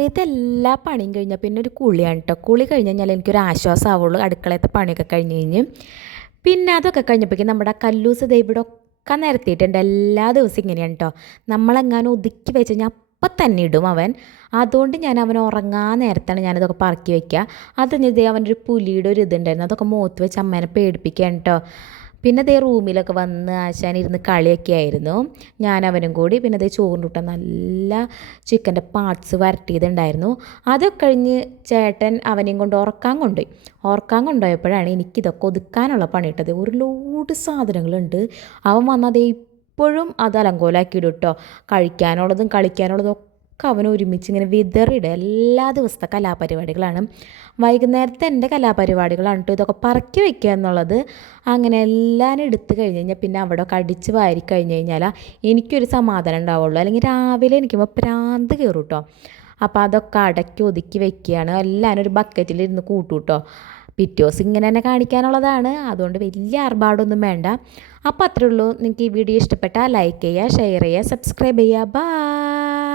രാത്രിയത്തെ എല്ലാ പണിയും കഴിഞ്ഞാൽ പിന്നെ ഒരു കുളിയാണ് കേട്ടോ. കുളി കഴിഞ്ഞ് കഴിഞ്ഞാൽ എനിക്കൊരു ആശ്വാസമാവുള്ളൂ, അടുക്കളയത്തെ പണിയൊക്കെ കഴിഞ്ഞ് കഴിഞ്ഞ്. പിന്നെ അതൊക്കെ കഴിഞ്ഞപ്പോഴേക്കും നമ്മുടെ കല്ലൂസ് ദേ ഇവിടെ ഒക്കെ നിരത്തിയിട്ടുണ്ട്. എല്ലാ ദിവസവും ഇങ്ങനെയാണ് കേട്ടോ. നമ്മളെങ്ങാനും ഒതുക്കി വെച്ച് കഴിഞ്ഞാൽ അപ്പം തന്നെ ഇടും അവൻ. അതുകൊണ്ട് ഞാൻ അവൻ ഉറങ്ങാൻ നേരത്താണ് ഞാനിതൊക്കെ പറക്കി വയ്ക്കുക. അത് ഇതേ അവൻ്റെ ഒരു പുലിയുടെ ഒരു ഇതുണ്ടായിരുന്നു, അതൊക്കെ മുഖത്ത് വെച്ച് അമ്മേനെ പേടിപ്പിക്കുകയാണ് കേട്ടോ. പിന്നെ അതേ റൂമിലൊക്കെ വന്ന് ആശാനിരുന്ന് കളിയൊക്കെ ആയിരുന്നു ഞാൻ അവനും കൂടി. പിന്നെ അതേ ചോറിന് കൂട്ടാൻ നല്ല ചിക്കൻ്റെ പാർട്സ് വരട്ടിയതുണ്ടായിരുന്നു. അതൊക്കെ കഴിഞ്ഞ് ചേട്ടൻ അവനെയും കൊണ്ട് ഉറക്കാൻ കൊണ്ടുപോയപ്പോഴാണ് എനിക്കിതൊക്കെ ഒതുക്കാനുള്ള പണി കിട്ടത്. ഒരു ലോഡ് സാധനങ്ങളുണ്ട്. അവൻ വന്നതേ ഇപ്പോഴും അത് അലങ്കോലാക്കിയിടും കേട്ടോ. കഴിക്കാനുള്ളതും കളിക്കാനുള്ളതും ഒക്കെ അവൻ ഒരുമിച്ച് ഇങ്ങനെ വിതറിയിടുക. എല്ലാ ദിവസത്തെ കലാപരിപാടികളാണ്. വൈകുന്നേരത്തെ എൻ്റെ കലാപരിപാടികളാണ് കേട്ടോ ഇതൊക്കെ പറക്കി വയ്ക്കുക എന്നുള്ളത്. അങ്ങനെ എല്ലാം എടുത്തു കഴിഞ്ഞ് കഴിഞ്ഞാൽ പിന്നെ അവിടെ ഒക്കെ അടിച്ച് വാരി കഴിഞ്ഞ് കഴിഞ്ഞാൽ എനിക്കൊരു സമാധാനം ഉണ്ടാവുള്ളൂ. അല്ലെങ്കിൽ രാവിലെ എനിക്കുമ്പോൾ പ്രാന്ത് കയറും കേട്ടോ. അപ്പോൾ അതൊക്കെ അടക്കി ഒതുക്കി വെക്കുകയാണ്. എല്ലാവരും ഒരു ബക്കറ്റിലിരുന്ന് കൂട്ടും കേട്ടോ. പിറ്റേ ദിവസം ഇങ്ങനെ തന്നെ കാണിക്കാനുള്ളതാണ്, അതുകൊണ്ട് വലിയ ആർഭാടമൊന്നും വേണ്ട. അപ്പോൾ അത്രേ ഉള്ളൂ. നിങ്ങൾക്ക് ഈ വീഡിയോ ഇഷ്ടപ്പെട്ടാൽ ലൈക്ക് ചെയ്യുക, ഷെയർ ചെയ്യുക, സബ്സ്ക്രൈബ് ചെയ്യുക. ബൈ.